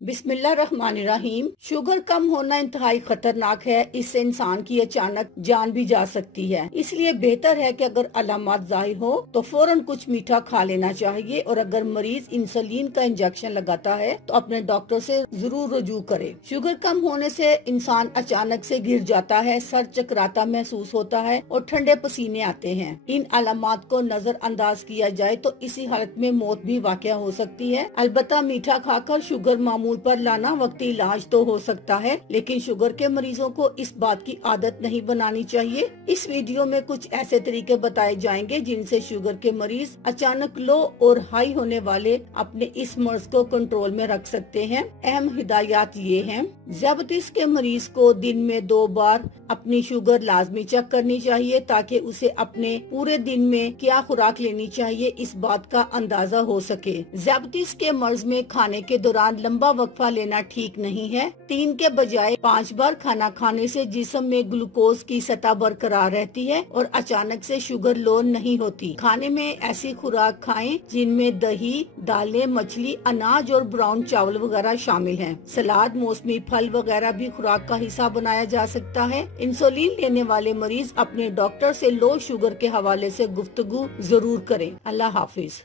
बिस्मिल्लाहिर्रहमानिर्रहीम। शुगर कम होना इंतहाई खतरनाक है। इससे इंसान की अचानक जान भी जा सकती है। इसलिए बेहतर है कि अगर अलामत जाहिर हो तो फौरन कुछ मीठा खा लेना चाहिए और अगर मरीज इंसुलिन का इंजेक्शन लगाता है तो अपने डॉक्टर से जरूर रुजू करे। शुगर कम होने से इंसान अचानक से गिर जाता है, सर चकराता महसूस होता है और ठंडे पसीने आते हैं। इन अलामत को नजरअंदाज किया जाए तो इसी हालत में मौत भी वाक़या हो सकती है। अलबत्ता मीठा खाकर शुगर मामूल पर लाना वक्ती इलाज तो हो सकता है, लेकिन शुगर के मरीजों को इस बात की आदत नहीं बनानी चाहिए। इस वीडियो में कुछ ऐसे तरीके बताए जाएंगे जिनसे शुगर के मरीज अचानक लो और हाई होने वाले अपने इस मर्ज को कंट्रोल में रख सकते हैं। अहम हिदायत ये हैं। ज़ियाबतीस के मरीज को दिन में 2 बार अपनी शुगर लाजमी चेक करनी चाहिए ताकि उसे अपने पूरे दिन में क्या खुराक लेनी चाहिए इस बात का अंदाजा हो सके। ज़ियाबतीस के मर्ज में खाने के दौरान लंबा वक्फा लेना ठीक नहीं है। 3 के बजाय 5 बार खाना खाने से जिस्म में ग्लूकोज की सतह बरकरार रहती है और अचानक से शुगर लो नहीं होती। खाने में ऐसी खुराक खाएं जिनमें दही, दालें, मछली, अनाज और ब्राउन चावल वगैरह शामिल हैं। सलाद, मौसमी फल वगैरह भी खुराक का हिस्सा बनाया जा सकता है। इंसुलिन लेने वाले मरीज अपने डॉक्टर से लो शुगर के हवाले से गुफ्तगू जरूर करें। अल्लाह हाफिज।